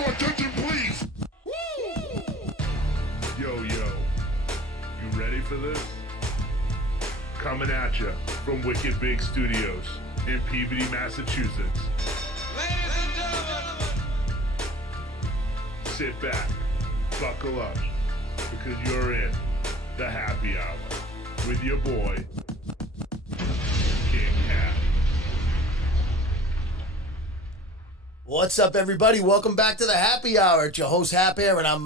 your attention, please. Woo! Yo, you ready for this? Coming at you from Wicked Big Studios in Peabody, Massachusetts. Ladies and gentlemen, sit back, buckle up, because you're in the happy hour with your boy, King Hap. What's up, everybody? Welcome back to the Happy Hour. It's your host, Hap here, and I'm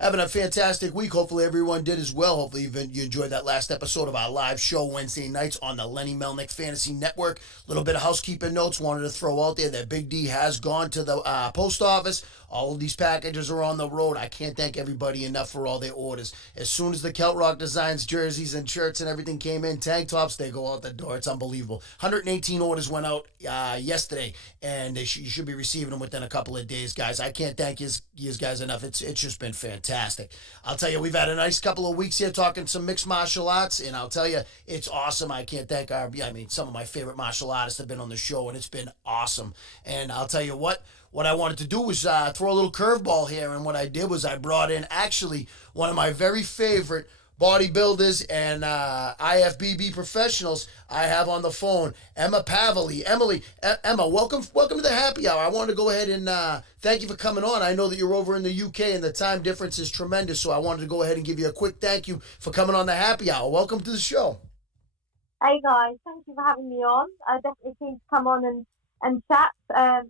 having a fantastic week. Hopefully, everyone did as well. Hopefully, you enjoyed that last episode of our live show Wednesday nights on the Lenny Melnick Fantasy Network. A little bit of housekeeping notes wanted to throw out there that Big D has gone to the post office. All of these packages are on the road. I can't thank everybody enough for all their orders. As soon as the Celt Rock Designs jerseys and shirts and everything came in, tank tops, they go out the door. It's unbelievable. 118 orders went out yesterday, and you should be receiving them within a couple of days, guys. I can't thank you guys enough. It's just been fantastic. I'll tell you, we've had a nice couple of weeks here talking some mixed martial arts, and I'll tell you, it's awesome. I can't thank some of my favorite martial artists have been on the show, and it's been awesome. And I'll tell you what I wanted to do was throw a little curveball here, and what I did was I brought in actually one of my very favorite bodybuilders and IFBB professionals I have on the phone, Emma Paveley. Emma, welcome to the Happy Hour. I wanted to go ahead and thank you for coming on. I know that you're over in the UK and the time difference is tremendous, so I wanted to go ahead and give you a quick thank you for coming on the Happy Hour. Welcome to the show. Hey guys, thank you for having me on. I definitely keen to come on and chat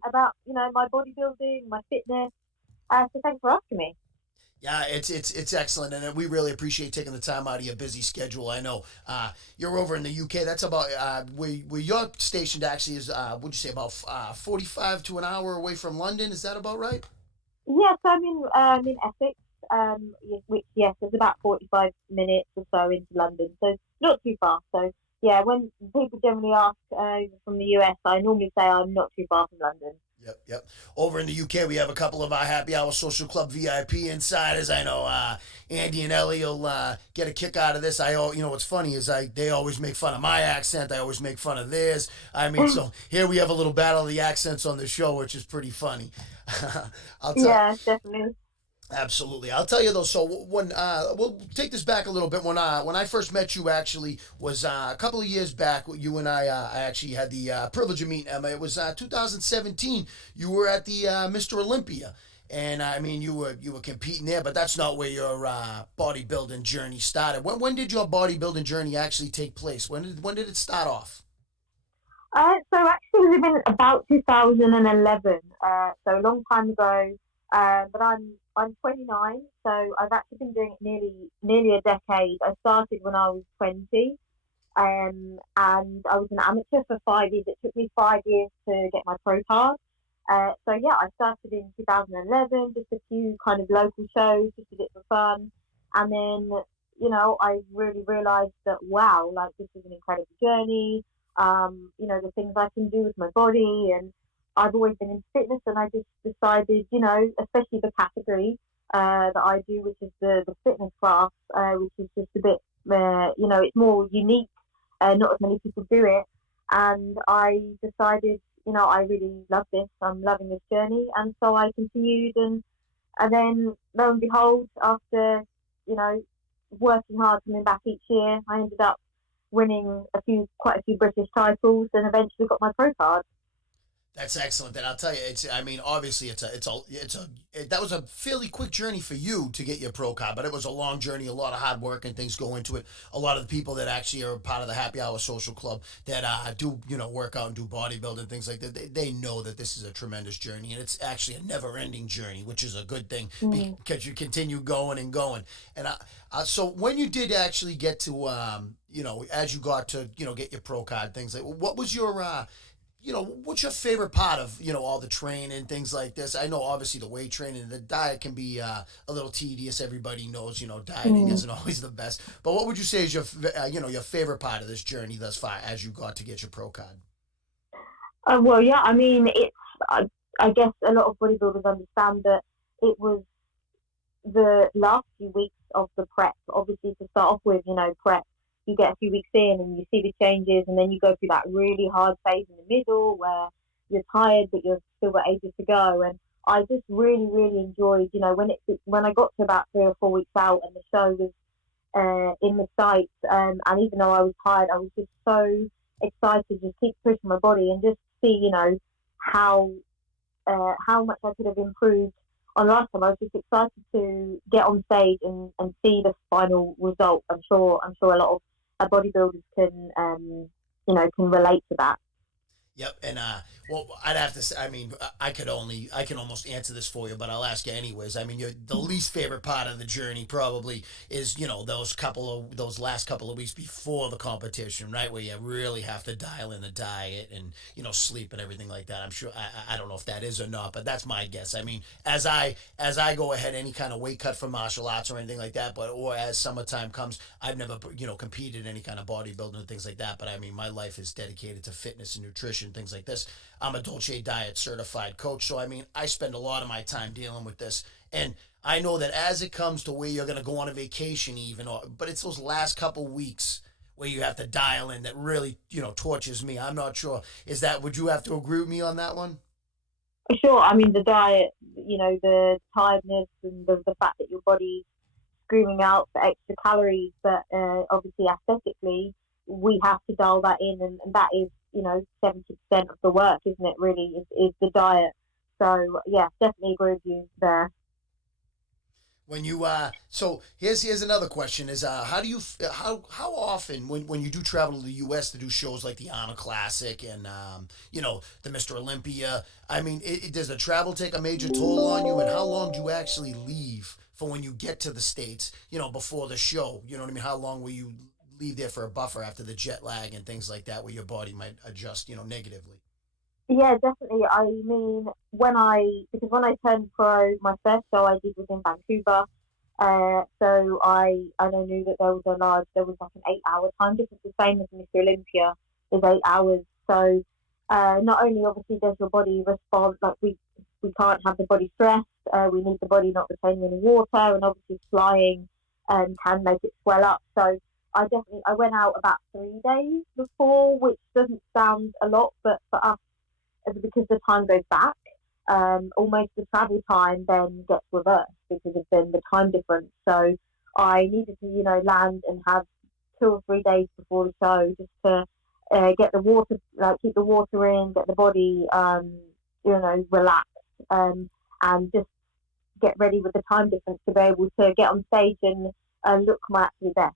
about my bodybuilding, my fitness. So thanks for asking me. Yeah, it's excellent, and we really appreciate taking the time out of your busy schedule. I know you're over in the UK. That's about where you're stationed. Actually, is would you say about 45 to an hour away from London? Is that about right? Yes, I'm in Essex, which is about 45 minutes or so into London, so not too far. So yeah, when people generally ask from the US, I normally say I'm not too far from London. Yep. Over in the UK, we have a couple of our Happy Hour Social Club VIP insiders. I know Andy and Ellie will get a kick out of this. What's funny is they always make fun of my accent. I always make fun of theirs. I mean, so here we have a little battle of the accents on the show, which is pretty funny. Yeah, definitely. Absolutely. I'll tell you though, so when we'll take this back a little bit. When I first met you actually was a couple of years back. You and I actually had the privilege of meeting Emma. It was 2017. You were at the Mr. Olympia. And I mean, you were competing there, but that's not where your bodybuilding journey started. When did your bodybuilding journey actually take place? When did it start off? So actually, it's been about 2011. So a long time ago. But I'm 29, so I've actually been doing it nearly a decade. I started when I was 20, and I was an amateur for 5 years. It took me 5 years to get my pro card. So yeah, I started in 2011, just a few kind of local shows, just a bit for fun, and then I really realised that wow, like this is an incredible journey. The things I can do with my body, and I've always been in fitness, and I just decided, especially the category that I do, which is the fitness class, which is just a bit, it's more unique. Not as many people do it. And I decided, I really love this. I'm loving this journey. And so I continued, and then lo and behold, after, working hard, coming back each year, I ended up winning quite a few British titles, and eventually got my pro card. That's excellent. And I'll tell you, obviously that was a fairly quick journey for you to get your pro card, but it was a long journey, a lot of hard work and things go into it. A lot of the people that actually are part of the Happy Hour Social Club that do, work out and do bodybuilding, things like that, they know that this is a tremendous journey, and it's actually a never-ending journey, which is a good thing because you continue going and going. And so when you did actually get to, as you got to, get your pro card, things like, what was your what's your favorite part of, all the training and things like this? I know obviously the weight training and the diet can be a little tedious. Everybody knows, dieting isn't always the best. But what would you say is your favorite part of this journey thus far as you got to get your pro card? Well, yeah, I mean, I guess a lot of bodybuilders understand that it was the last few weeks of the prep. Obviously, to start off with, prep, you get a few weeks in and you see the changes, and then you go through that really hard phase in the middle where you're tired but you've still got ages to go. And I just really, really enjoyed, when I got to about 3 or 4 weeks out and the show was in the sights, and even though I was tired, I was just so excited to just keep pushing my body and just see, how much I could have improved on last time. I was just excited to get on stage and see the final result. I'm sure a lot of bodybuilders can relate to that. Yep, and well, I'd have to say, I mean, I can almost answer this for you, but I'll ask you anyways. I mean, the least favorite part of the journey probably is, those last couple of weeks before the competition, right, where you really have to dial in the diet and sleep and everything like that. I'm sure I don't know if that is or not, but that's my guess. I mean, as I go ahead, any kind of weight cut for martial arts or anything like that, or as summertime comes, I've never competed in any kind of bodybuilding and things like that. But I mean, my life is dedicated to fitness and nutrition, things like this. I'm a Dolce Diet certified coach, so I mean, I spend a lot of my time dealing with this, and I know that as it comes to where you're going to go on a vacation, but it's those last couple weeks where you have to dial in that really tortures me. I'm not sure. Would you have to agree with me on that one? Sure. I mean, the diet, the tiredness and the fact that your body's screaming out for extra calories, but obviously aesthetically, we have to dial that in, and that is 70% of the work, isn't it? Really, is the diet. So yeah, definitely agree with you there. When you so here's another question: is how often when you do travel to the U.S. to do shows like the Arnold Classic and the Mr. Olympia? I mean, does the travel take a major toll on you? And how long do you actually leave for when you get to the States? Before the show. You know what I mean? How long will you leave there for a buffer after the jet lag and things like that, where your body might adjust, negatively? Yeah, definitely. I mean, because when I turned pro, my first show I did was in Vancouver. So I knew that there was like an 8 hour time difference, the same as Mr. Olympia is 8 hours. So not only obviously does your body respond, like we can't have the body stressed, we need the body not retaining any water, and obviously flying can make it swell up. So I went out about 3 days before, which doesn't sound a lot, but for us, because the time goes back, almost the travel time then gets reversed because of the time difference. So I needed to, land and have 2 or 3 days before the show just to get the water, keep the water in, get the body, relaxed, and just get ready with the time difference to be able to get on stage and look my absolute best.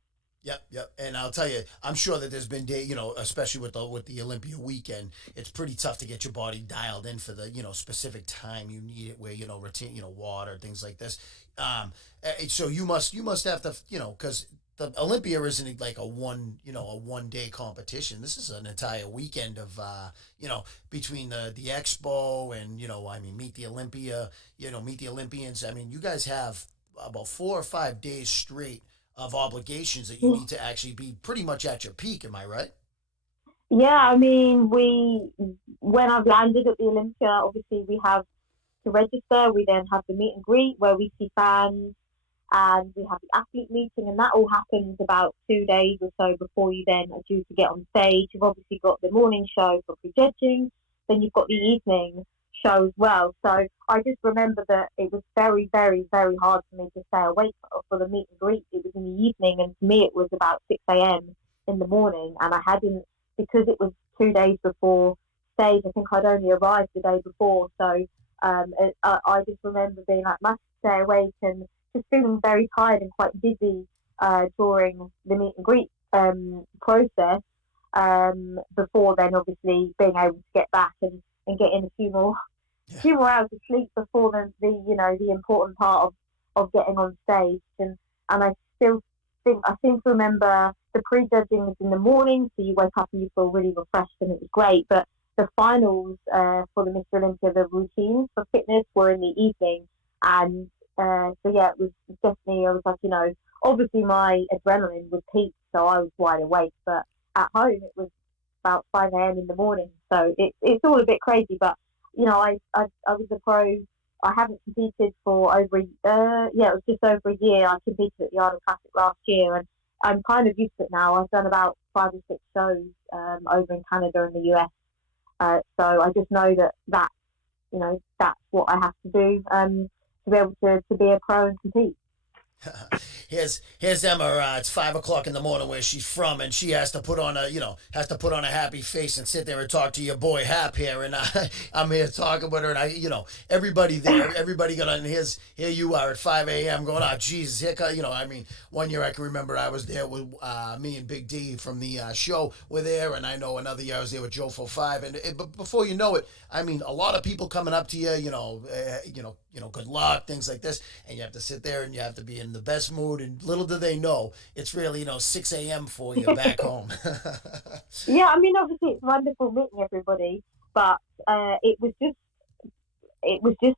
Yep. And I'll tell you, I'm sure that there's been days, especially with the Olympia weekend, it's pretty tough to get your body dialed in for the, specific time you need it, where, routine, water, things like this. So you must have to, because the Olympia isn't like a 1 day competition. This is an entire weekend of, between the expo and, meet the Olympia, meet the Olympians. I mean, you guys have about 4 or 5 days straight of obligations that you need to actually be pretty much at your peak. Am I right? Yeah, I mean, when I've landed at the Olympia, obviously we have to register. We then have the meet and greet where we see fans, and we have the athlete meeting, and that all happens about 2 days or so before you then are due to get on stage. You've obviously got the morning show for prejudging, then you've got the evening show as well. So I just remember that it was very, very, very hard for me to stay awake for the meet and greet. It was in the evening, and for me it was about 6 a.m. in the morning, and I hadn't, because it was 2 days before stage, I think I'd only arrived the day before. So I just remember being like, must stay awake and just feeling very tired and quite dizzy during the meet and greet process, before then obviously being able to get back and get in a few more hours of sleep before the important part of getting on stage. And I seem to remember the prejudging was in the morning, so you wake up and you feel really refreshed and it was great. But the finals for the Mr. Olympia, the routines for fitness were in the evening, and so yeah, it was definitely, I was like, obviously my adrenaline was peaked, so I was wide awake. But at home it was about 5 a.m. in the morning, so it's all a bit crazy. But I was a pro. I haven't competed for over it was just over a year. I competed at the Arnold Classic last year, and I'm kind of used to it now. I've done about 5 or 6 shows over in Canada and the US, so I just know that that's what I have to do to be able to be a pro and compete. Here's Emma. It's 5 o'clock in the morning where she's from, and she has to put on a happy face and sit there and talk to your boy Hap here, and I'm here talking with her, and everybody there, everybody got on. Here you are at 5 a.m. going, oh Jesus, here, 1 year I can remember I was there with me and Big D from the show were there, and I know another year I was there with Joe 45, but before you know it, a lot of people coming up to you, good luck, things like this, and you have to sit there and you have to be in the best mood, and little do they know it's really 6 a.m. for you back home. Yeah, obviously it's wonderful meeting everybody, but it was just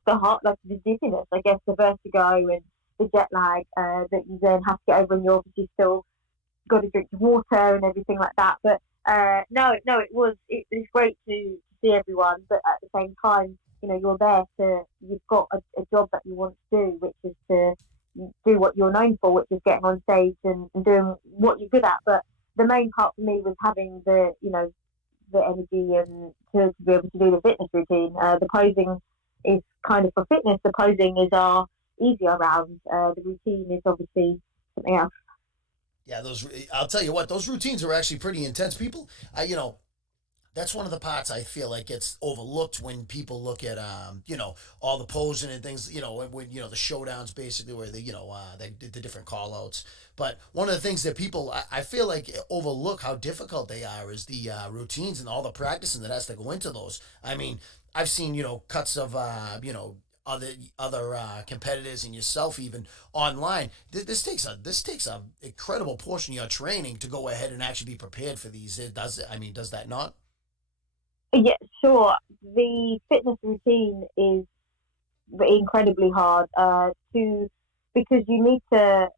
the heart, like the dizziness, I guess, the vertigo and the jet lag that you then have to get over, and you obviously still got to drink water and everything like that. But no, it was great to see everyone, but at the same time, you're there you've got a job that you want to do, which is to do what you're known for, which is getting on stage and doing what you're good at. But the main part for me was having the energy and to be able to do the fitness routine. The posing is kind of for fitness. The posing is our easier round. The routine is obviously something else. Yeah, I'll tell you what, those routines are actually pretty intense. People, that's one of the parts I feel like gets overlooked when people look at, all the posing and things, when the showdowns basically where they did the different call outs. But one of the things that people, I feel like overlook how difficult they are is the routines and all the practicing that has to go into those. I've seen, cuts of, other competitors and yourself even online. This takes a incredible portion of your training to go ahead and actually be prepared for these. Does that not? Yeah, sure. The fitness routine is incredibly hard because you need to.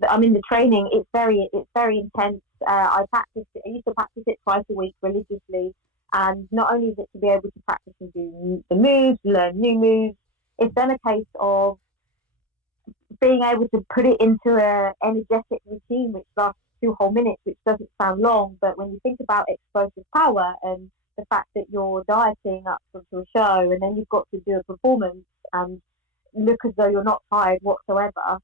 The training it's very intense. I used to practice it twice a week religiously, and not only is it to be able to practice and do the moves, learn new moves. It's then a case of being able to put it into an energetic routine which lasts 2 whole minutes, which doesn't sound long, but when you think about explosive power and the fact that you're dieting up to a show and then you've got to do a performance and look as though you're not tired whatsoever,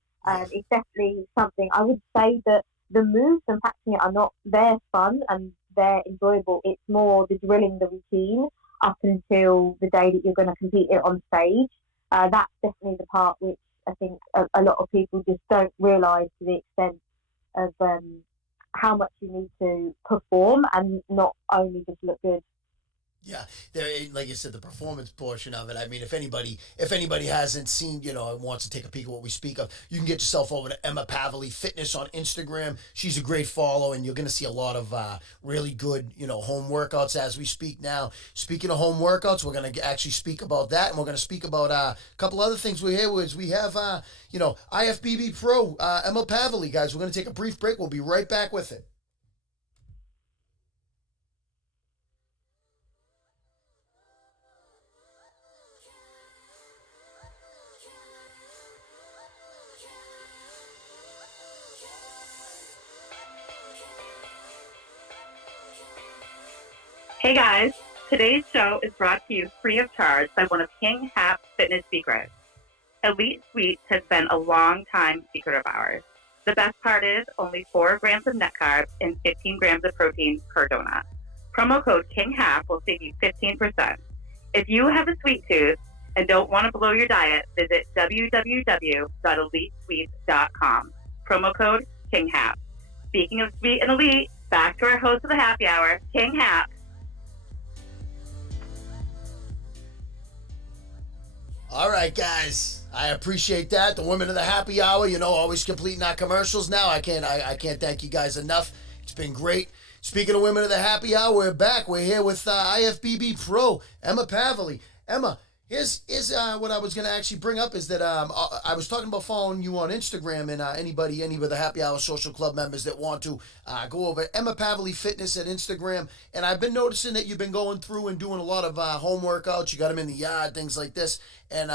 it's definitely something. I would say that the moves and practicing it they're fun and they're enjoyable. It's more the drilling the routine up until the day that you're going to compete it on stage. That's definitely the part which I think a lot of people just don't realise to the extent of how much you need to perform and not only just look good. Yeah, there, like you said, the performance portion of it. If anybody hasn't seen, and wants to take a peek at what we speak of, you can get yourself over to Emma Paveley Fitness on Instagram. She's a great follow, and you're going to see a lot of really good, home workouts as we speak now. Speaking of home workouts, we're going to actually speak about that, and we're going to speak about a couple other things we have. We have, IFBB Pro Emma Paveley, guys. We're going to take a brief break. We'll be right back with it. Hey guys, today's show is brought to you free of charge by one of King Hap's fitness secrets. Elite Sweets has been a long-time secret of ours. The best part is only 4 grams of net carbs and 15 grams of protein per donut. Promo code King Hap will save you 15%. If you have a sweet tooth and don't want to blow your diet, visit www.elitesweets.com. Promo code King Hap. Speaking of sweet and elite, back to our host of the happy hour, King Hap. All right, guys. I appreciate that. The women of the happy hour, always completing our commercials now. I can't thank you guys enough. It's been great. Speaking of women of the happy hour, we're back. We're here with IFBB Pro, Emma Paveley. Emma, here's what I was going to actually bring up is that I was talking about following you on Instagram, and any of the Happy Hour Social Club members that want to go over Emma Paveley Fitness at Instagram. And I've been noticing that you've been going through and doing a lot of home workouts. You got them in the yard, things like this. And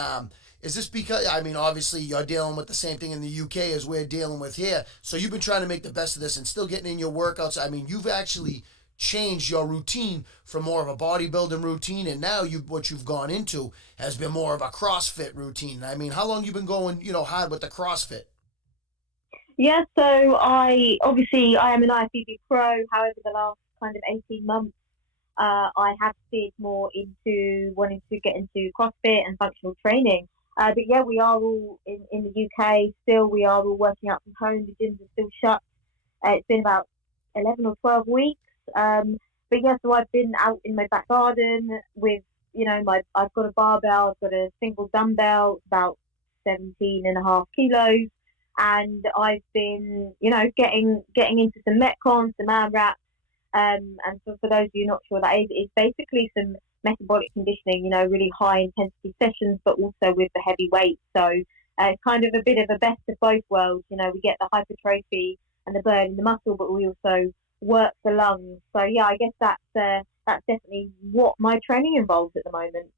is this because, obviously you're dealing with the same thing in the UK as we're dealing with here. So you've been trying to make the best of this and still getting in your workouts. You've actually changed your routine from more of a bodybuilding routine, and now what you've gone into has been more of a CrossFit routine. I mean, how long you been going, hard with the CrossFit? Yeah, so I am an IFBB pro. However, the last kind of 18 months, I have steered more into wanting to get into CrossFit and functional training. But yeah, we are all in the UK still. We are all working out from home. The gyms are still shut. It's been about 11 or 12 weeks. But yeah, so I've been out in my back garden with, I've got a barbell, I've got a single dumbbell, about 17.5 kilos. And I've been, getting into some Metcons, some AMRAPs. And for those of you not sure that is, it's basically some metabolic conditioning, really high intensity sessions, but also with the heavy weight. So it's kind of a bit of a best of both worlds. We get the hypertrophy and the burn in the muscle, but we also work the lungs. So yeah, I guess that's definitely what my training involves at the moment.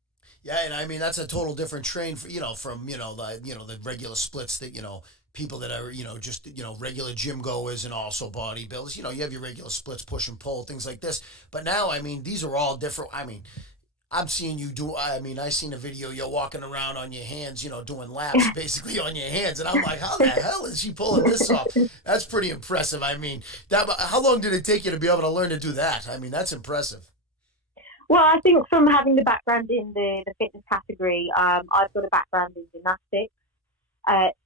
Yeah, and I mean that's a total different train from the regular splits that people that are just regular gym goers and also bodybuilders. You have your regular splits, push and pull, things like this. But now, I mean, these are all different. I mean, I'm seeing you do. I mean, I seen a video. You're walking around on your hands, doing laps basically on your hands, and I'm like, how the hell is she pulling this off? That's pretty impressive. I mean, how long did it take you to be able to learn to do that? I mean, that's impressive. Well, I think from having the background in the fitness category, I've got a background in gymnastics.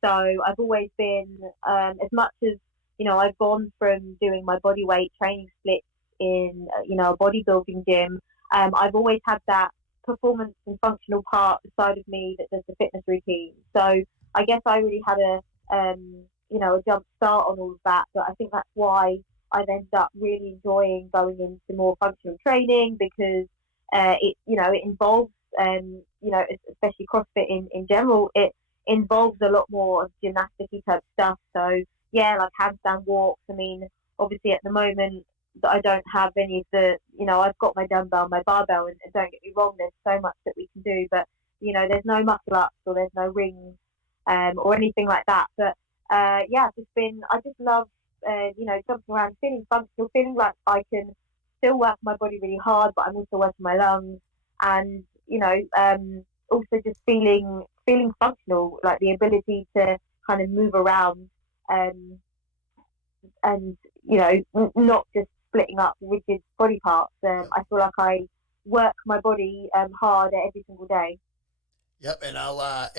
So I've always been, as much as, I've gone from doing my body weight training splits in, a bodybuilding gym. I've always had that performance and functional part side of me that does the fitness routine. So I guess I really had a jump start on all of that. But I think that's why I've ended up really enjoying going into more functional training because it involves, especially CrossFit in general, it involves a lot more of gymnastic-y type stuff. So yeah, like handstand walks. I mean, obviously at the moment that I don't have any of the, I've got my dumbbell, my barbell, and don't get me wrong, there's so much that we can do, but there's no muscle ups or there's no rings or anything like that. But yeah, I just love jumping around, feeling functional, feeling like I can still work my body really hard, but I'm also working my lungs, and also just feeling functional, like the ability to kind of move around, and not just splitting up rigid body parts. I feel like I work my body hard every single day. Yep, and I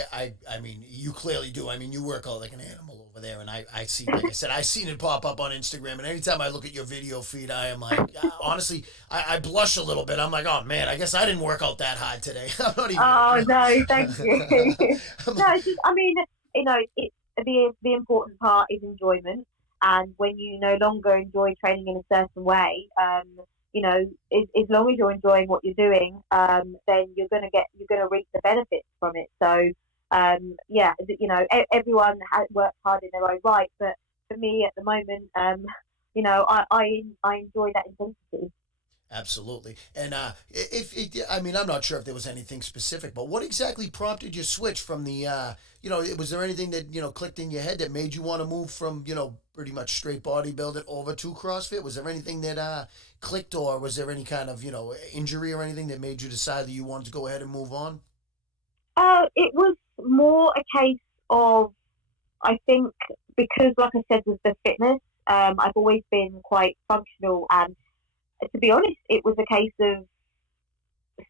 mean, you clearly do. I mean, you work out like an animal over there, and I see, like I said, I seen it pop up on Instagram, and anytime I look at your video feed, I am like, honestly, I blush a little bit. I'm like, oh man, I guess I didn't work out that hard today. I'm not even. Oh no, thank you. No, it's just, I mean, it's the important part is enjoyment, and when you no longer enjoy training in a certain way, as long as you're enjoying what you're doing, then you're gonna reap the benefits from it. So, yeah, everyone works hard in their own right, but for me at the moment, I enjoy that intensity. Absolutely. And I mean, I'm not sure if there was anything specific, but what exactly prompted your switch from the, was there anything that, clicked in your head that made you want to move from, pretty much straight bodybuilding over to CrossFit? Was there anything that clicked, or was there any kind of, injury or anything that made you decide that you wanted to go ahead and move on? It was more a case of, I think, because like I said, with the fitness, I've always been quite functional, and to be honest, it was a case of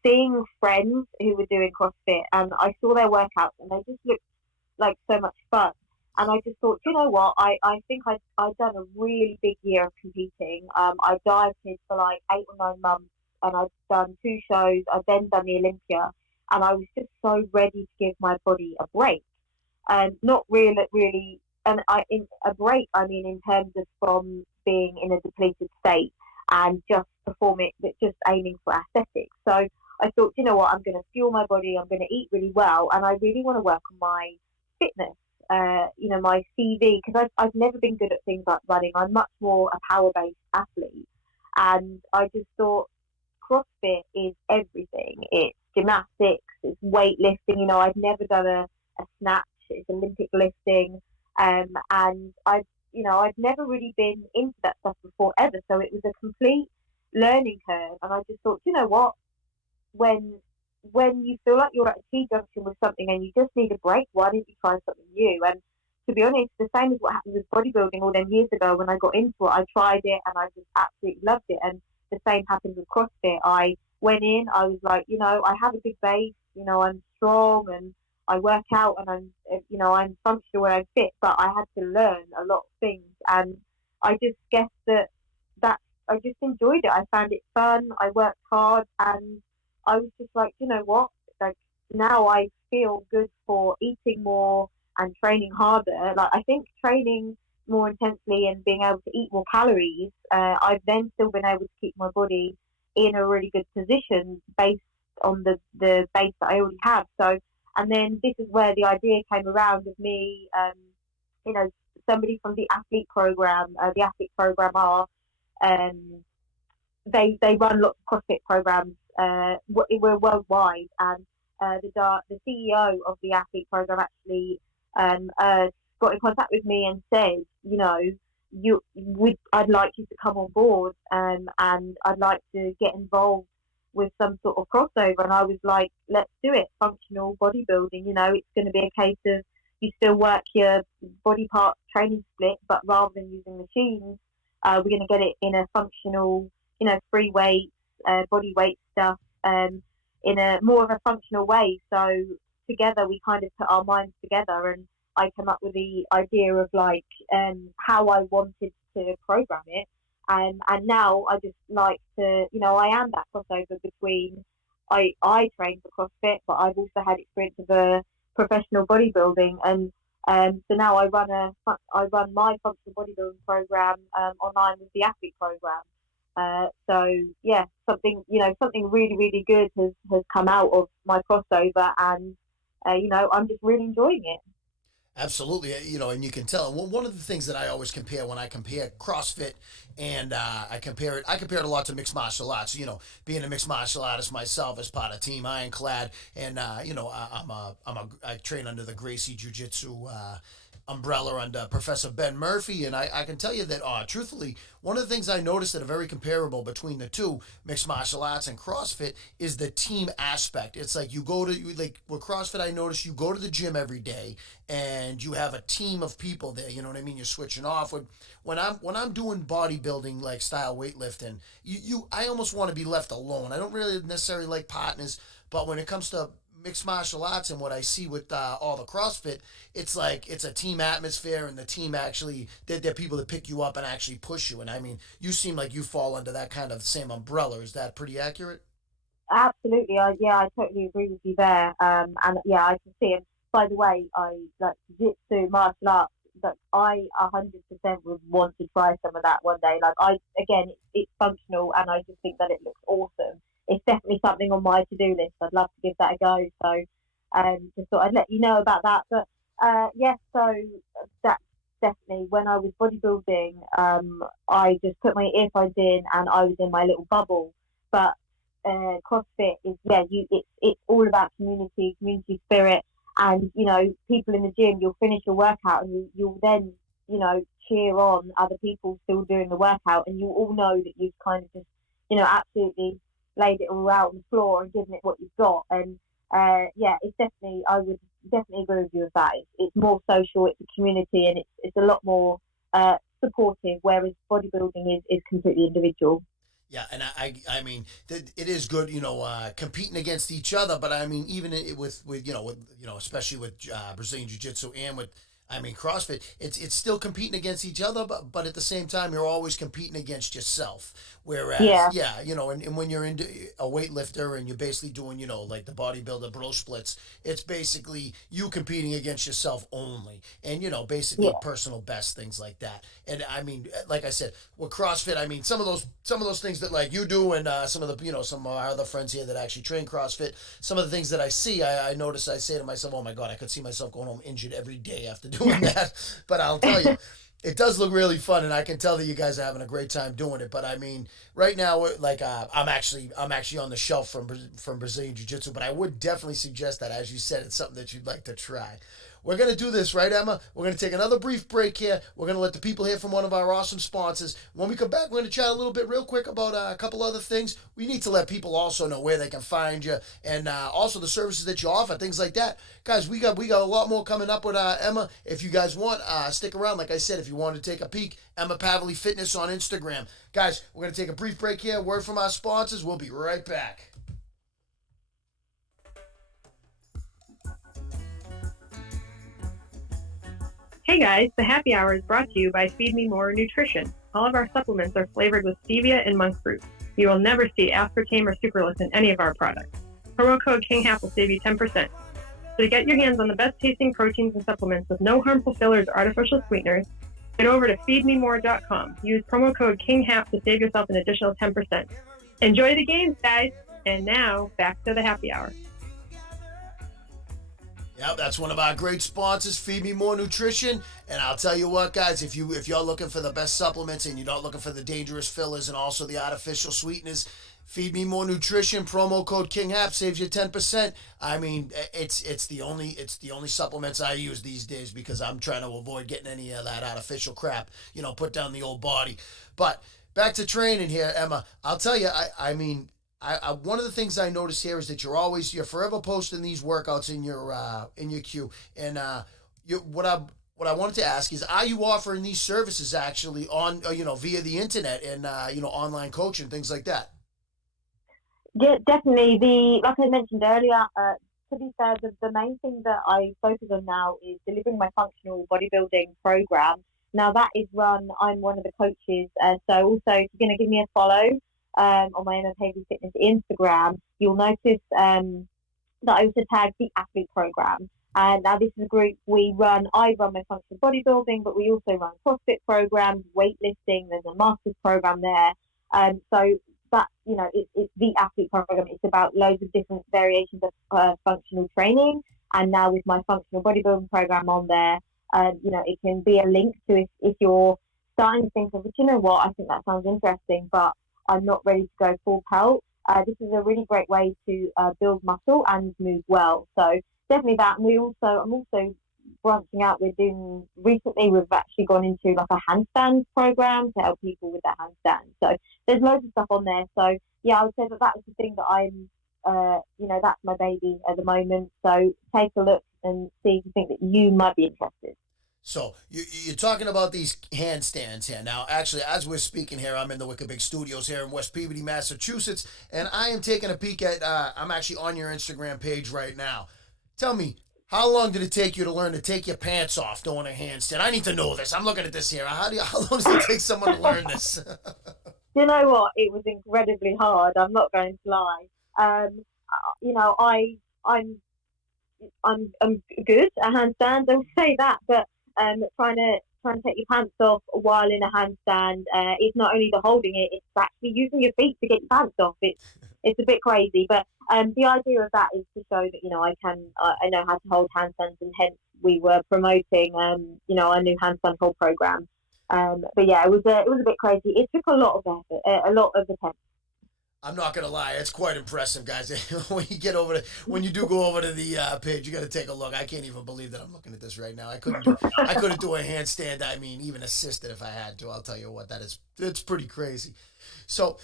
seeing friends who were doing CrossFit, and I saw their workouts and they just looked like so much fun. And I just thought, you know what, I think I'd done a really big year of competing. I dieted for like 8 or 9 months, and I'd done 2 shows. I'd then done the Olympia, and I was just so ready to give my body a break. Not really, and in a break, I mean in terms of from being in a depleted state and just performing, but just aiming for aesthetics. So I thought, you know what, I'm going to fuel my body, I'm going to eat really well, and I really want to work on my fitness, my CV, because I've never been good at things like running. I'm much more a power-based athlete, and I just thought CrossFit is everything. It's gymnastics, it's weightlifting. I've never done a snatch, it's Olympic lifting, and I've never really been into that stuff before ever. So it was a complete learning curve. And I just thought, you know what, when you feel like you're at a T-junction with something and you just need a break, why don't you try something new? And to be honest, the same as what happened with bodybuilding all them years ago when I got into it. I tried it and I just absolutely loved it. And the same happened with CrossFit. I went in, I was like, I have a good base, I'm strong and I work out and I'm functional when I'm fit, but I had to learn a lot of things. And I just guess that I just enjoyed it. I found it fun. I worked hard and I was just like, you know what? Like now I feel good for eating more and training harder. Like I think training more intensely and being able to eat more calories, I've then still been able to keep my body in a really good position based on the base that I already have. So, and then this is where the idea came around of me, somebody from the athlete program. The athlete program are, they run lots of CrossFit programs. We're worldwide, and the CEO of the athlete program actually got in contact with me and said, I'd like you to come on board, and I'd like to get involved with some sort of crossover. And I was like, let's do it. Functional bodybuilding, it's going to be a case of you still work your body part training split, but rather than using machines, we're going to get it in a functional, free weights, body weight stuff, in a more of a functional way. So together we kind of put our minds together, and I came up with the idea of like how I wanted to program it. And now I just like to, I am that crossover between I train for CrossFit, but I've also had experience of a professional bodybuilding, and so now I run my functional bodybuilding program online with the athlete program. So yeah, something really, really good has come out of my crossover, and I'm just really enjoying it. Absolutely, and you can tell. Well, one of the things that I always compare when I compare CrossFit and I compare it a lot to mixed martial arts. Being a mixed martial artist myself as part of Team Ironclad, and I train under the Gracie Jiu-Jitsu umbrella under Professor Ben Murphy, and I can tell you that truthfully, one of the things I noticed that are very comparable between the two, mixed martial arts and CrossFit, is the team aspect. It's like with CrossFit, I noticed you go to the gym every day and you have a team of people there. You know what I mean? You're switching off. When I'm doing bodybuilding like style weightlifting, I almost want to be left alone. I don't really necessarily like partners, but when it comes to mixed martial arts and what I see with all the CrossFit, it's like it's a team atmosphere, and the team actually they're people that pick you up and actually push you. And I mean, you seem like you fall under that kind of same umbrella. Is that pretty accurate? Absolutely, I totally agree with you there. And yeah, I can see. And by the way, I like jiu-jitsu, martial arts. That I 100% would want to try some of that one day. Like it's functional, and I just think that it looks awesome. It's definitely something on my to-do list. I'd love to give that a go. So just thought I'd let you know about that. But so that's definitely when I was bodybuilding, I just put my earphones in and I was in my little bubble. But CrossFit is, it's all about community spirit. And, people in the gym, you'll finish your workout and you'll then, cheer on other people still doing the workout. And you all know that you've kind of just, absolutely laid it all out on the floor and given it what you've got. And it's definitely, I would definitely agree with you with that. It's more social, it's a community, and it's a lot more supportive, whereas bodybuilding is completely individual. Yeah, and I mean, it is good, competing against each other. But I mean, even with especially with Brazilian Jiu-Jitsu and with CrossFit, it's still competing against each other, but at the same time, you're always competing against yourself. Whereas, and when you're into a weightlifter and you're basically doing, like the bodybuilder bro splits, it's basically you competing against yourself only, and basically personal best, things like that. And I mean, like I said, with CrossFit, I mean, some of those things that like you do, and some of the some of our other friends here that actually train CrossFit, some of the things that I see, I notice, I say to myself, oh my God, I could see myself going home injured every day after doing that. But I'll tell you, it does look really fun, and I can tell that you guys are having a great time doing it. But I mean, right now, like I'm actually on the shelf from Brazilian Jiu-Jitsu, but I would definitely suggest that, as you said, it's something that you'd like to try. we're going to do this, right, Emma? We're going to take another brief break here. We're going to let the people hear from one of our awesome sponsors. When we come back, we're going to chat a little bit real quick about a couple other things. We need to let people also know where they can find you and also the services that you offer, things like that. Guys, we got a lot more coming up with Emma. If you guys want, stick around. Like I said, if you want to take a peek, Emma Paveley Fitness on Instagram. Guys, we're going to take a brief break here. Word from our sponsors. We'll be right back. Hey guys, the happy hour is brought to you by Feed Me More Nutrition. All of our supplements are flavored with stevia and monk fruit. You will never see aspartame or sucralose in any of our products. Promo code King Hap will save you 10%. So to get your hands on the best tasting proteins and supplements with no harmful fillers or artificial sweeteners, head over to feedmemore.com. Use promo code King Hap to save yourself an additional 10%. Enjoy the games, guys. And now back to the happy hour. Yep, that's one of our great sponsors, Feed Me More Nutrition. And I'll tell you what, guys, if you're looking for the best supplements and you're not looking for the dangerous fillers and also the artificial sweeteners, Feed Me More Nutrition, promo code King Hap saves you 10%. I mean, it's the only supplements I use these days because I'm trying to avoid getting any of that artificial crap, put down the old body. But back to training here, Emma. I'll tell you, I mean, one of the things I notice here is that you're forever posting these workouts in your queue. And what I wanted to ask is, are you offering these services actually on via the internet and online coaching, things like that? Yeah, definitely. Like I mentioned earlier, to be fair, the main thing that I focus on now is delivering my functional bodybuilding program. Now that is run. I'm one of the coaches, so also if you're going to give me a follow on my Emma Paveley Fitness Instagram, you'll notice that I also tag the athlete program. And now this is a group I run my functional bodybuilding, but we also run CrossFit programs, weightlifting. There's a master's program there. So that, it's the athlete program. It's about loads of different variations of functional training. And now with my functional bodybuilding program on there, it can be a link to if you're starting to think of, you know what, I think that sounds interesting, but I'm not ready to go full pelt. This is a really great way to build muscle and move well. So definitely that. And I'm also branching out. We've actually gone into like a handstand program to help people with their handstand. So there's loads of stuff on there. So yeah, I would say that is the thing that I'm, that's my baby at the moment. So take a look and see if you think that you might be interested. So you're talking about these handstands here. Now, actually, as we're speaking here, I'm in the Wicked Big Studios here in West Peabody, Massachusetts, and I am taking a peek at, I'm actually on your Instagram page right now. Tell me, how long did it take you to learn to take your pants off doing a handstand? I need to know this. I'm looking at this here. How long does it take someone to learn this? You know what? It was incredibly hard. I'm not going to lie. I'm good at handstands. I would say that, but trying to take your pants off while in a handstand, it's not only the holding it, it's actually using your feet to get your pants off. It's a bit crazy, but the idea of that is to show that I know how to hold handstands, and hence we were promoting our new handstand hold program. But yeah, it was a bit crazy. It took a lot of effort, a lot of attention. I'm not gonna lie, it's quite impressive, guys. When you do go over to the page, you got to take a look. I can't even believe that I'm looking at this right now. I couldn't do a handstand. I mean, even assisted if I had to. I'll tell you what, it's pretty crazy. So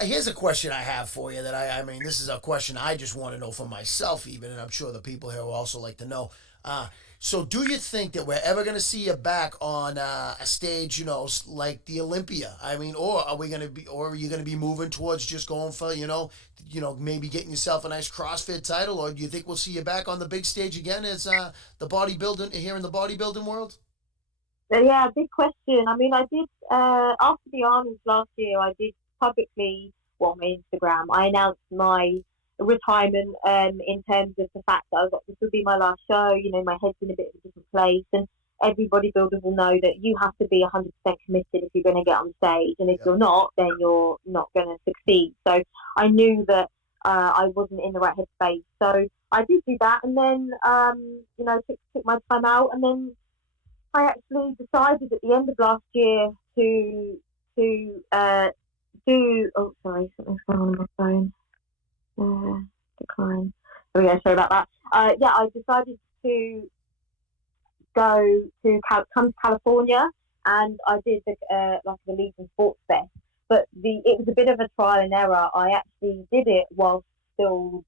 here's a question I have for you that I mean, this is a question I just want to know for myself even, and I'm sure the people here will also like to know. So do you think that we're ever going to see you back on a stage, like the Olympia? I mean, or are you going to be moving towards just going for, maybe getting yourself a nice CrossFit title, or do you think we'll see you back on the big stage again as the bodybuilding here in the bodybuilding world? Yeah, big question. I mean, I did after the Arnold last year, I did publicly, on my Instagram, I announced my retirement in terms of the fact that this will be my last show. My head's in a bit of a different place, and every bodybuilder will know that you have to be 100% committed if you're going to get on stage, and if you're not, then you're not going to succeed. So I knew that I wasn't in the right headspace, so I did do that, and then took my time out, and then I actually decided at the end of last year to do. Oh, sorry, something's going on my phone. Decline. There we go. Sorry about that. I decided to go to come to California, and I did the Legion Sports Fest. But it was a bit of a trial and error. I actually did it while still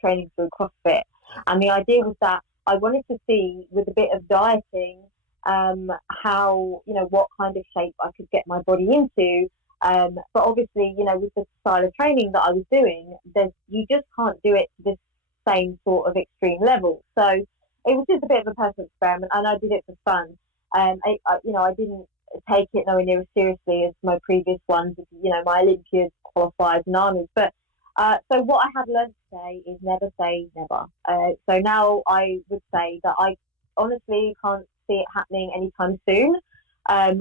training through CrossFit, and the idea was that I wanted to see, with a bit of dieting, how, what kind of shape I could get my body into. But obviously, with the style of training that I was doing, you just can't do it to this same sort of extreme level. So it was just a bit of a personal experiment, and I did it for fun. I didn't take it nowhere near as seriously as my previous ones, my Olympias, qualifiers, and Arnolds. But so what I have learned today is never say never. So now I would say that I honestly can't see it happening anytime soon. I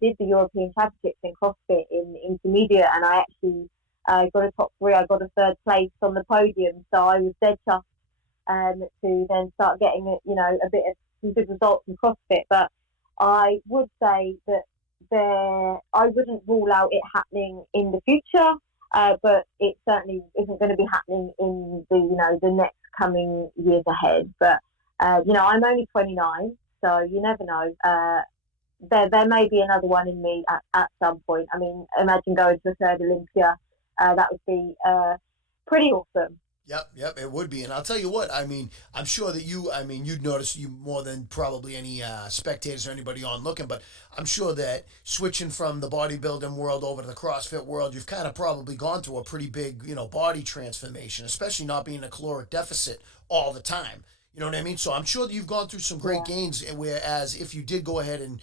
did the European Championships in CrossFit in intermediate, and I actually got a top 3. I got a 3rd place on the podium, so I was dead chuffed to then start getting a bit of some good results in CrossFit. But I would say that I wouldn't rule out it happening in the future, but it certainly isn't going to be happening in the next coming years ahead. But I'm only 29, so you never know. There may be another one in me at some point. I mean, imagine going to a 3rd Olympia. That would be pretty awesome. Yep, it would be. And I'll tell you what, I mean, I'm sure that you'd notice you more than probably any spectators or anybody on looking, but I'm sure that switching from the bodybuilding world over to the CrossFit world, you've kind of probably gone through a pretty big, body transformation, especially not being in a caloric deficit all the time. You know what I mean? So I'm sure that you've gone through some great gains, whereas if you did go ahead and,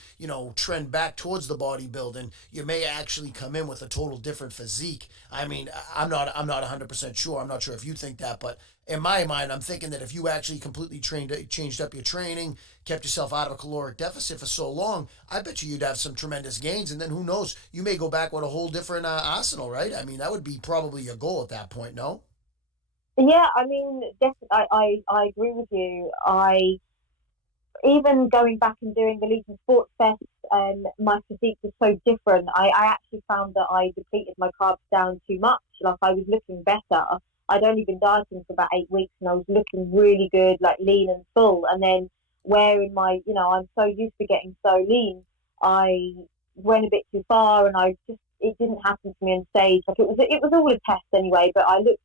trend back towards the bodybuilding, you may actually come in with a total different physique. I mean, I'm not 100% sure. I'm not sure if you think that, but in my mind, I'm thinking that if you actually completely changed up your training, kept yourself out of a caloric deficit for so long, I bet you'd have some tremendous gains. And then who knows, you may go back with a whole different arsenal, right? I mean, that would be probably your goal at that point, no? Yeah, I mean, definitely, I agree with you. Even going back and doing the Legion Sports Fest, my physique was so different. I actually found that I depleted my carbs down too much. Like, I was looking better. I'd only been dieting for about 8 weeks, and I was looking really good, like lean and full. And then wearing my, I'm so used to getting so lean, I went a bit too far, and it didn't happen to me on stage. Like, it was all a test anyway, but I looked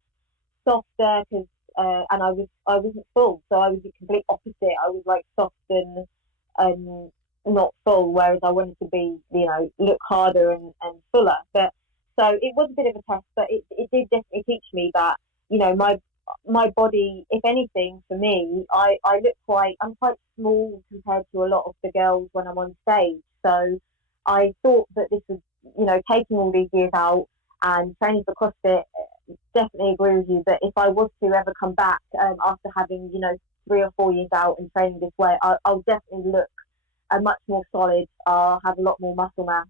softer because and I wasn't full, so I was the complete opposite. I was like soft and not full, whereas I wanted to be, look harder and fuller. But so it was a bit of a test, but it did definitely teach me that, my body, if anything, for me, I'm quite small compared to a lot of the girls when I'm on stage. So I thought that this was, taking all these years out and training for CrossFit, definitely agree with you that if I was to ever come back after having 3 or 4 years out and training this way, I'll definitely look much more solid. I'll have a lot more muscle mass.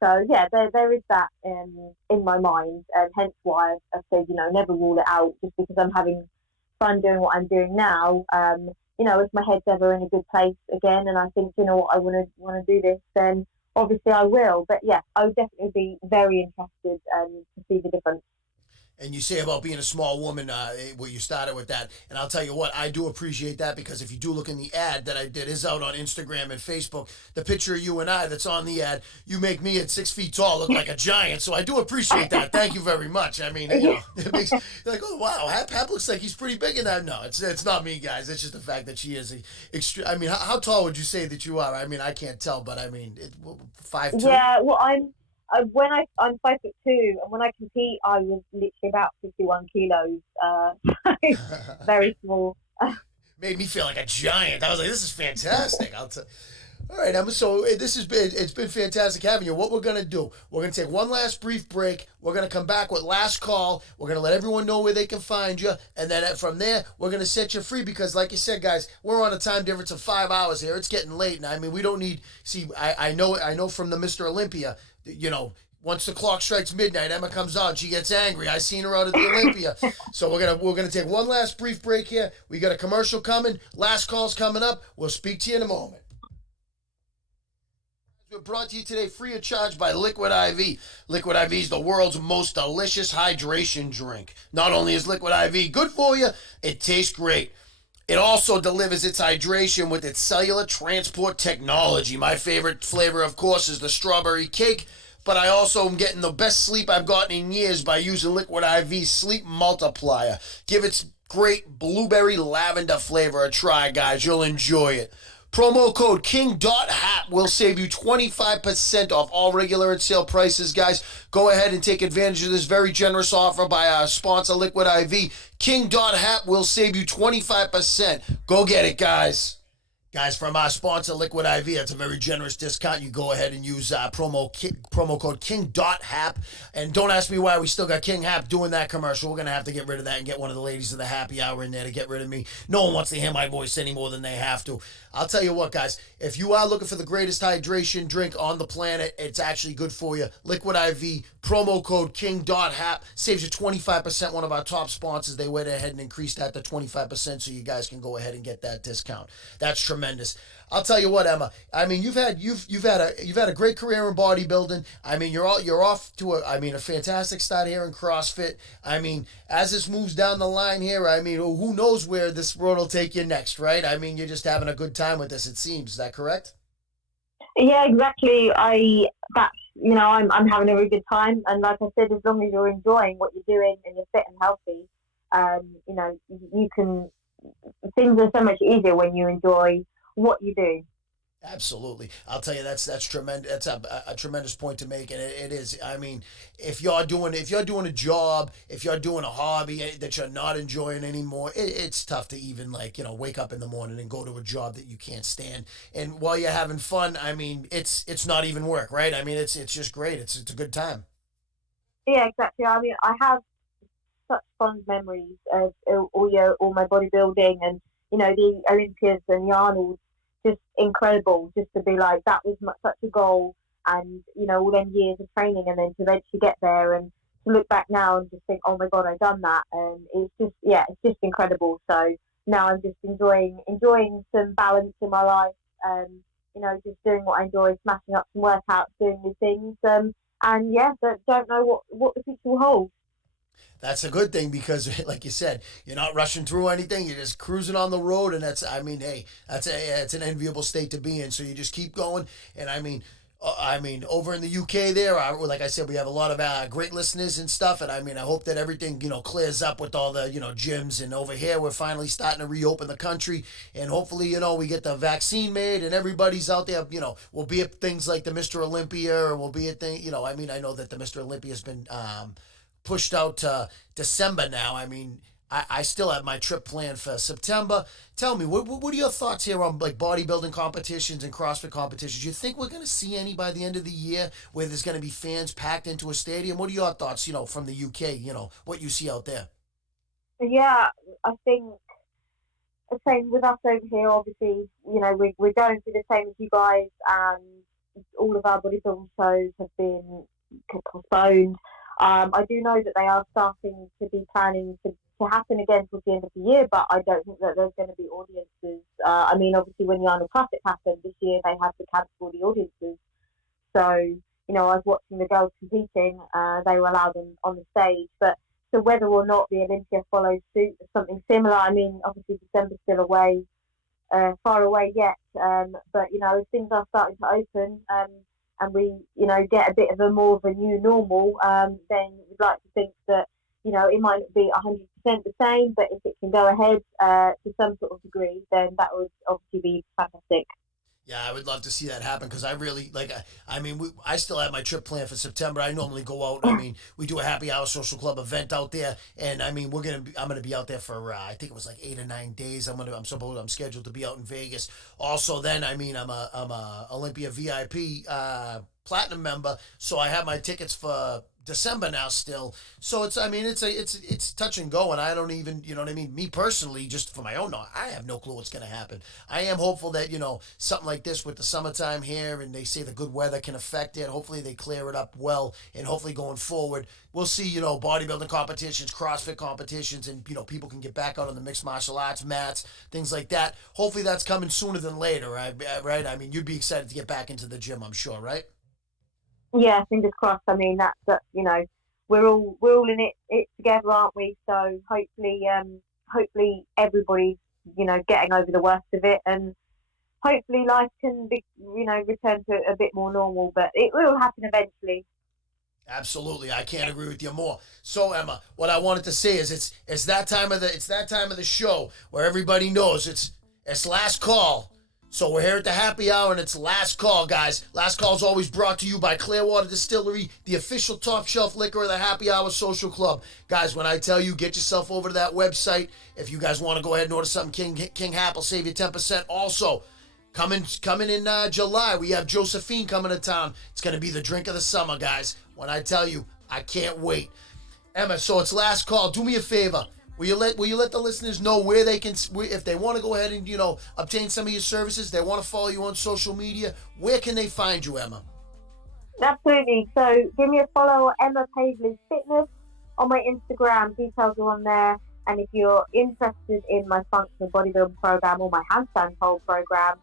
So yeah, there is that in my mind, and hence why I said never rule it out. Just because I'm having fun doing what I'm doing now, if my head's ever in a good place again, and I think I want to do this, then obviously I will. But yeah, I would definitely be very interested to see the difference. And you say about being a small woman, where you started with that. And I'll tell you what, I do appreciate that, because if you do look in the ad that I did, is out on Instagram and Facebook, the picture of you and I that's on the ad, you make me at 6 feet tall look like a giant. So I do appreciate that. Thank you very much. I mean, it makes like, oh, wow, Hap looks like he's pretty big in that. No, it's not me, guys. It's just the fact that she is extreme. I mean, how tall would you say that you are? I mean, I can't tell, but I mean, 5'2"? Yeah, well, I'm 5'2", and when I compete, I was literally about 51 kilos. Very small. Made me feel like a giant. I was like, this is fantastic. All right, Emma. So it's been fantastic having you. What we're gonna do? We're gonna take one last brief break. We're gonna come back with last call. We're gonna let everyone know where they can find you, and then from there we're gonna set you free, because, like you said, guys, we're on a time difference of 5 hours here. It's getting late, and I mean, we don't need. See, I know from the Mr. Olympia. Once the clock strikes midnight, Emma comes out. She gets angry. I seen her out at the Olympia. So we're gonna take one last brief break here. We got a commercial coming. Last call's coming up. We'll speak to you in a moment. We're brought to you today free of charge by Liquid IV. Liquid IV is the world's most delicious hydration drink. Not only is Liquid IV good for you, it tastes great. It also delivers its hydration with its cellular transport technology. My favorite flavor, of course, is the strawberry cake, but I also am getting the best sleep I've gotten in years by using Liquid IV Sleep Multiplier. Give its great blueberry lavender flavor a try, guys. You'll enjoy it. Promo code King.Hap will save you 25% off all regular and sale prices, guys. Go ahead and take advantage of this very generous offer by our sponsor, Liquid IV. King.Hap will save you 25%. Go get it, guys. Guys, from our sponsor, Liquid IV, that's a very generous discount. You go ahead and use promo code King.Hap. And don't ask me why we still got King Hap doing that commercial. We're going to have to get rid of that and get one of the ladies of the happy hour in there to get rid of me. No one wants to hear my voice any more than they have to. I'll tell you what, guys. If you are looking for the greatest hydration drink on the planet, it's actually good for you. Liquid IV, promo code King.Hap, saves you 25%. One of our top sponsors, they went ahead and increased that to 25% so you guys can go ahead and get that discount. That's tremendous. I'll tell you what, Emma. I mean, you've had a great career in bodybuilding. I mean, you're off to a fantastic start here in CrossFit. I mean, as this moves down the line here, I mean, who knows where this road will take you next, right? I mean, you're just having a good time with this, it seems. Is that correct? Yeah, exactly. I'm having a really good time, and like I said, as long as you're enjoying what you're doing and you're fit and healthy, you can. Things are so much easier when you enjoy what you do. Absolutely. I'll tell you, that's tremendous. That's a tremendous point to make, and it is. I mean, if you're doing a job, if you're doing a hobby that you're not enjoying anymore, it's tough to even wake up in the morning and go to a job that you can't stand. And while you're having fun, I mean, it's not even work, right? I mean, it's just great. It's a good time. Yeah, exactly. I mean, I have such fond memories of all my bodybuilding, and the Olympias and the Arnolds. Just incredible, just to be like, that was such a goal, and all them years of training, and then to eventually get there, and to look back now and just think, oh my god, I've done that, and it's just incredible. So now I'm just enjoying some balance in my life, just doing what I enjoy, smashing up some workouts, doing new things, but don't know what the future will hold. That's a good thing because, like you said, you're not rushing through anything. You're just cruising on the road, and it's an enviable state to be in. So you just keep going. And I mean, over in the UK there, like I said, we have a lot of great listeners and stuff. And I mean, I hope that everything, clears up with all the, gyms. And over here, we're finally starting to reopen the country. And hopefully, we get the vaccine made and everybody's out there, we'll be at things like the Mr. Olympia, or we'll be at things, I know that the Mr. Olympia has been pushed out to December now. I mean, I still have my trip planned for September. Tell me, what are your thoughts here on bodybuilding competitions and CrossFit competitions? You think we're going to see any by the end of the year where there's going to be fans packed into a stadium? What are your thoughts, from the UK, what you see out there? Yeah, I think the same with us over here. Obviously, we're going through the same as you guys, and all of our bodybuilding shows have been postponed. I do know that they are starting to be planning to happen again towards the end of the year, but I don't think that there's going to be audiences. I mean, obviously, when the Arnold Classic happened this year, they had to cancel the audiences. So, I was watching the girls competing. They were allowed on the stage. But so whether or not the Olympia follows suit or something similar, I mean, obviously, December's still far away yet. But, as things are starting to open, and we, get a bit of a new normal, then we'd like to think that, it might not be 100% the same, but if it can go ahead to some sort of degree, then that would obviously be fantastic. Yeah, I would love to see that happen because I really I still have my trip planned for September. I normally go out. I mean, we do a happy hour social club event out there, and I mean, I'm gonna be out there for I think it was like 8 or 9 days. I'm scheduled to be out in Vegas. Also, then I'm a Olympia VIP platinum member, so I have my tickets for December now still. So it's touch and go, and I don't even, me personally, just for my own, I have no clue what's going to happen. I am hopeful that, something like this with the summertime here, and they say the good weather can affect it. Hopefully they clear it up well, and hopefully going forward, we'll see, bodybuilding competitions, CrossFit competitions, and, people can get back out on the mixed martial arts mats, things like that. Hopefully that's coming sooner than later, right? I mean, you'd be excited to get back into the gym, I'm sure, right? Yeah, fingers crossed. I mean, that's we're all in it together, aren't we? So hopefully everybody's getting over the worst of it, and hopefully life can be, return to a bit more normal. But it will happen eventually. Absolutely, I can't agree with you more. So Emma, what I wanted to say is it's that time of the show where everybody knows it's last call. So we're here at the happy hour, and it's last call, guys. Last call is always brought to you by Clearwater Distillery, the official top shelf liquor of the Happy Hour Social Club. Guys, when I tell you, get yourself over to that website. If you guys want to go ahead and order something, King Hap will save you 10%. Also, coming in July, we have Josephine coming to town. It's going to be the drink of the summer, guys. When I tell you, I can't wait. Emma, so it's last call. Do me a favor. Will you let the listeners know where they can, if they want to go ahead and, obtain some of your services, they want to follow you on social media, where can they find you, Emma? Absolutely. So give me a follow, Emma Paveley Fitness, on my Instagram. Details are on there. And if you're interested in my functional bodybuilding program or my handstand hold program,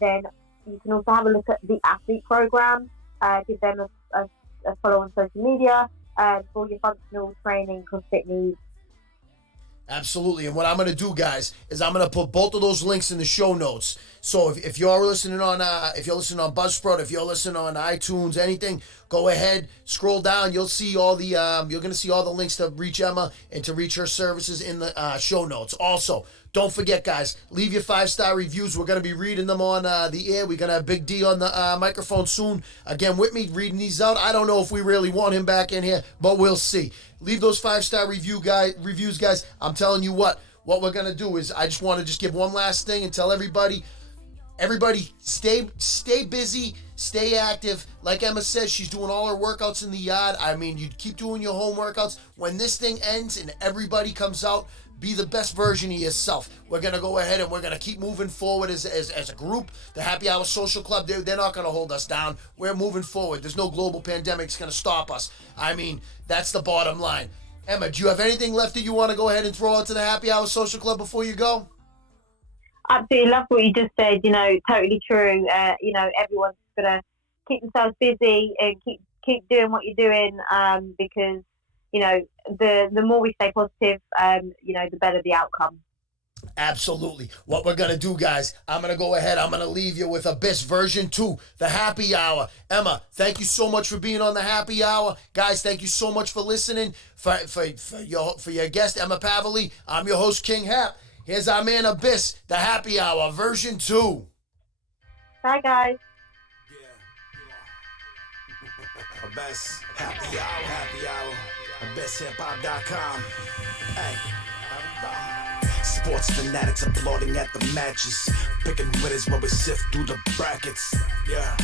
then you can also have a look at the athlete program. Give them a follow on social media for your functional training, CrossFit needs. Absolutely. And what I'm going to do, guys, is I'm going to put both of those links in the show notes. So if you're listening on Buzzsprout, if you're listening on iTunes, anything, go ahead, scroll down. You'll see all the you're going to see all the links to reach Emma and to reach her services in the show notes. Also, don't forget, guys, leave your 5-star reviews. We're going to be reading them on the air. We're going to have Big D on the microphone soon. Again, with me, reading these out. I don't know if we really want him back in here, but we'll see. Leave those 5-star reviews, guys. I'm telling you what we're going to do is I just want to give one last thing and tell everybody, stay busy, stay active. Like Emma says, she's doing all her workouts in the yard. I mean, you keep doing your home workouts. When this thing ends and everybody comes out, be the best version of yourself. We're going to go ahead and we're going to keep moving forward as a group. The Happy Hour Social Club, they're not going to hold us down. We're moving forward. There's no global pandemic that's going to stop us. I mean, that's the bottom line. Emma, do you have anything left that you want to go ahead and throw out to the Happy Hour Social Club before you go? Absolutely love what you just said. Totally true. Everyone's going to keep themselves busy and keep doing what you're doing because the more we stay positive, the better the outcome. Absolutely. What we're going to do, guys, I'm going to go ahead. I'm going to leave you with Abyss version 2, the Happy Hour. Emma, thank you so much for being on the Happy Hour. Guys, thank you so much for listening. For your guest, Emma Paveley, I'm your host, King Hap. Here's our man, Abyss, the Happy Hour version 2. Bye, guys. Abyss, Happy Hour, AbyssHipHop.com. Hey. Sports fanatics applauding at the matches, picking winners when we sift through the brackets. Yeah,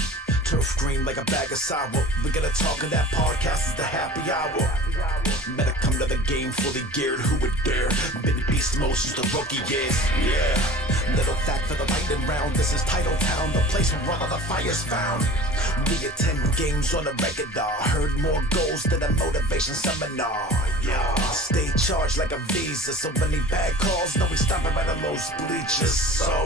turf green like a bag of sour. We gotta talk in that podcast is the Happy Hour. Better come to the game fully geared, who would dare? Been beast mode since the rookie years. Yeah, little fact for the lightning round. This is Title Town, the place where all of the fire's found. We attend games on a regular. Heard more goals than a motivation seminar. Yeah, stay charged like a visa. So many bad calls, no we stopping by the most bleachers. So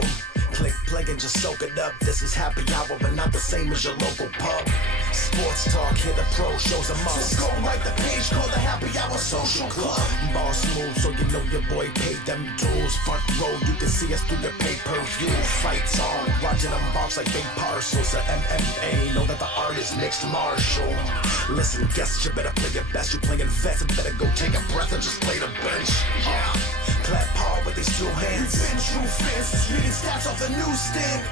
click play and just soak it up. This is Happy Hour, but not the same as your local pub. Sports talk, hit the pro shows a must. So go like the page called the Happy Hour Social Club. Boss move, so you know your boy paid them dues. Front row, you can see us through the pay-per-view. Fights on, watching them box like big parcels of MMA. Know that the art is mixed martial. Listen, guess you better play your best. You playing vets and better go take a breath and just play the bench. Yeah, clap hard with these two hands. Been true fans, reading stats off the newsstand.